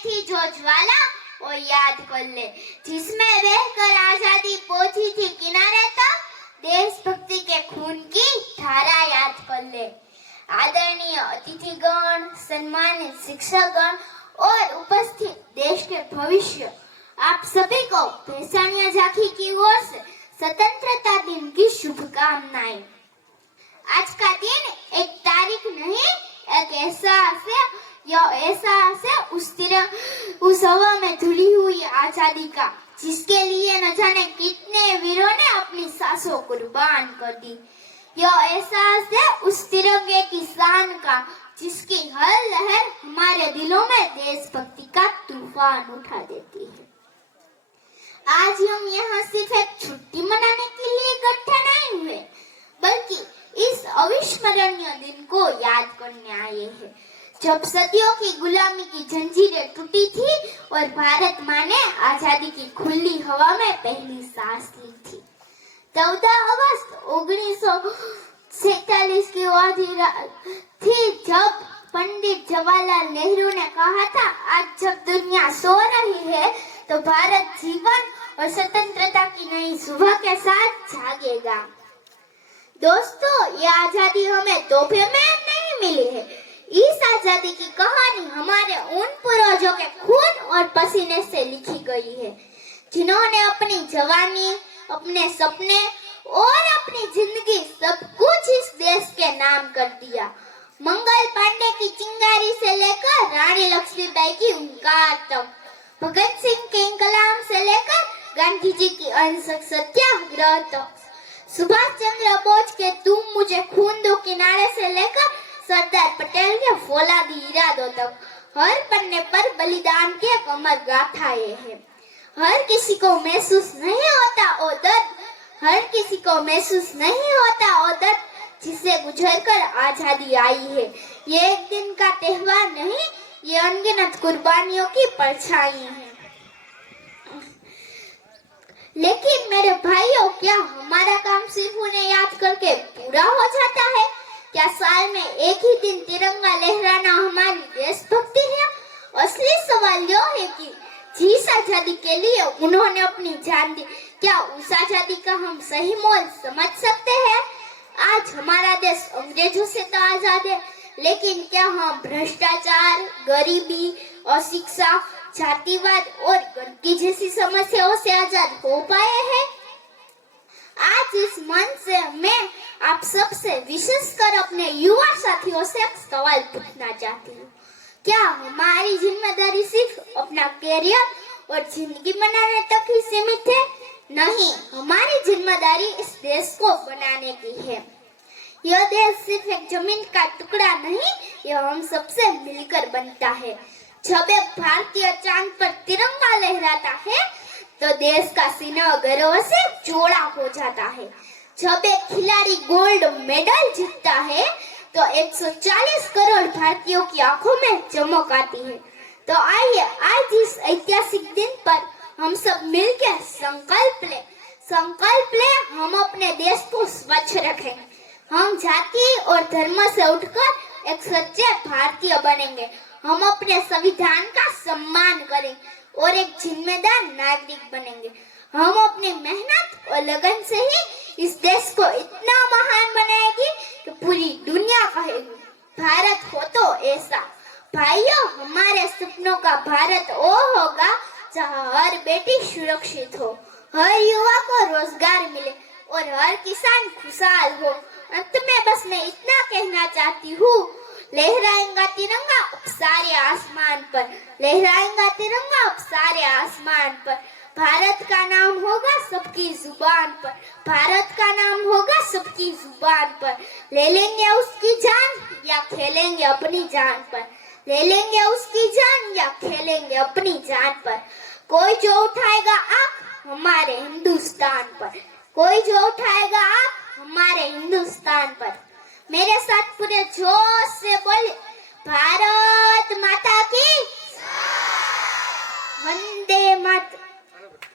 थी जो ज्वाला वो याद कर ले, जिसमें बहकर आजादी पहुंची थी किनारे तक, देशभक्ति के खून की धारा याद कर ले। आदरणीय अतिथिगण, सम्मानित शिक्षकगण और उपस्थित देश के भविष्य, आप सभी को भैसानिया झांकी की ओर से स्वतंत्रता दिन की शुभकामनाएं। आज का दिन एक तारीख नहीं, एक एहसास है। यह एहसास है उस हवा में धुली हुई आजादी का, जिसके लिए न जाने कितने वीरों ने अपनी सांसों कुर्बान कर दी। यह एहसास है उस तिरंगे की शान का, जिसकी हर लहर हमारे दिलों में देशभक्ति का तूफान उठा देती है। आज हम यहाँ सिर्फ एक छुट्टी मनाने के लिए इकट्ठे नहीं हुए, बल्कि इस अविस्मरणीय दिन को याद करने आए हैं, जब सदियों की गुलामी की जंजीरें टूटी थी और भारत माँ ने आजादी की खुली हवा में पहली सांस ली थी। 14 अगस्त 1947 की वो थी जब पंडित जवाहरलाल नेहरू ने कहा था, आज जब दुनिया सो रही है तो भारत जीवन और स्वतंत्रता की नई सुबह के साथ जागेगा। दोस्तों, ये आजादी हमें तोहफे में नहीं मिली है। इस आजादी की कहानी हमारे उन पूर्वजों के खून और पसीने से लिखी गई है, जिन्होंने अपनी जवानी, अपने सपने और अपनी जिंदगी सब कुछ इस देश के नाम कर दिया। मंगल पांडे की चिंगारी से लेकर रानी लक्ष्मीबाई की हुंकार तक, भगत सिंह के इंकलाब से लेकर गांधी जी की अहिंसक सत्याग्रह तक, सुभाष चंद्र बोस के तुम मुझे खून दो किनारे से लेकर सरदार पटेल के फौलादी इरादों तक, हर पन्ने पर बलिदान की एक अमर गाथाएं हैं। हर किसी को महसूस नहीं होता वो दर्द, हर किसी को महसूस नहीं होता वो दर्द जिसे गुजरकर आजादी आई है। ये एक दिन का त्योहार नहीं, ये अनगिनत कुर्बानियों की परछाई है। लेकिन मेरे भाइयों, क्या हमारा काम सिर्फ उन्हें याद करके पूरा हो जाता है? क्या साल में एक ही दिन तिरंगा लहराना हमारी देशभक्ति है? असली सवाल यह है कि जिस आजादी के लिए उन्होंने अपनी जान दी, क्या उस आजादी का हम सही मोल समझ सकते हैं? आज हमारा देश अंग्रेजों से तो आजाद है, लेकिन क्या हम भ्रष्टाचार, गरीबी, अशिक्षा, जातिवाद और गंदगी जैसी समस्याओं से आजाद हो पाए हैं? आज इस मंच से मैं आप सबसे विशेषकर अपने युवा साथियों से एक सवाल पूछना चाहती हूँ। क्या हमारी जिम्मेदारी सिर्फ अपना करियर और जिंदगी बनाने तक ही सीमित है? नहीं, हमारी जिम्मेदारी इस देश को बनाने की है। यह देश सिर्फ एक जमीन का टुकड़ा नहीं, यह हम सबसे मिलकर बनता है। जब एक भारतीय चांद पर तिरंगा लहराता है तो देश का सीना गर्व से चौड़ा हो जाता है। जब एक खिलाड़ी गोल्ड मेडल जीतता है तो 140 करोड़ भारतीयों की आंखों में चमक आती है। तो आइए आज इस ऐतिहासिक दिन पर हम सब मिलकर संकल्प ले हम अपने देश को स्वच्छ रखेंगे। हम जाति और धर्म से उठकर एक सच्चे भारतीय बनेंगे। हम अपने संविधान का सम्मान करेंगे और एक जिम्मेदार नागरिक बनेंगे। हम अपनी मेहनत और लगन से ही इस देश को इतना महान बनाएंगे कि पूरी दुनिया कहेगी, भारत हो तो ऐसा। भाइयों, हमारे सपनों का भारत वो होगा जहाँ हर बेटी सुरक्षित हो, हर युवा को रोजगार मिले और हर किसान खुशहाल हो। अंत में बस मैं इतना कहना चाहती हूँ, लहराएगा तिरंगा अब सारे आसमान पर, लहराएगा तिरंगा अब सारे आसमान पर। भारत का नाम होगा सबकी जुबान पर, भारत का नाम होगा सबकी जुबान पर। ले लेंगे उसकी जान या खेलेंगे अपनी जान पर, ले लेंगे उसकी जान या खेलेंगे अपनी जान पर। कोई जो उठाएगा आंख हमारे हिंदुस्तान पर, कोई जो उठाएगा आंख हमारे हिंदुस्तान पर। मेरे साथ पूरे जोश से बोले, भारत माता की वंदे मातरम।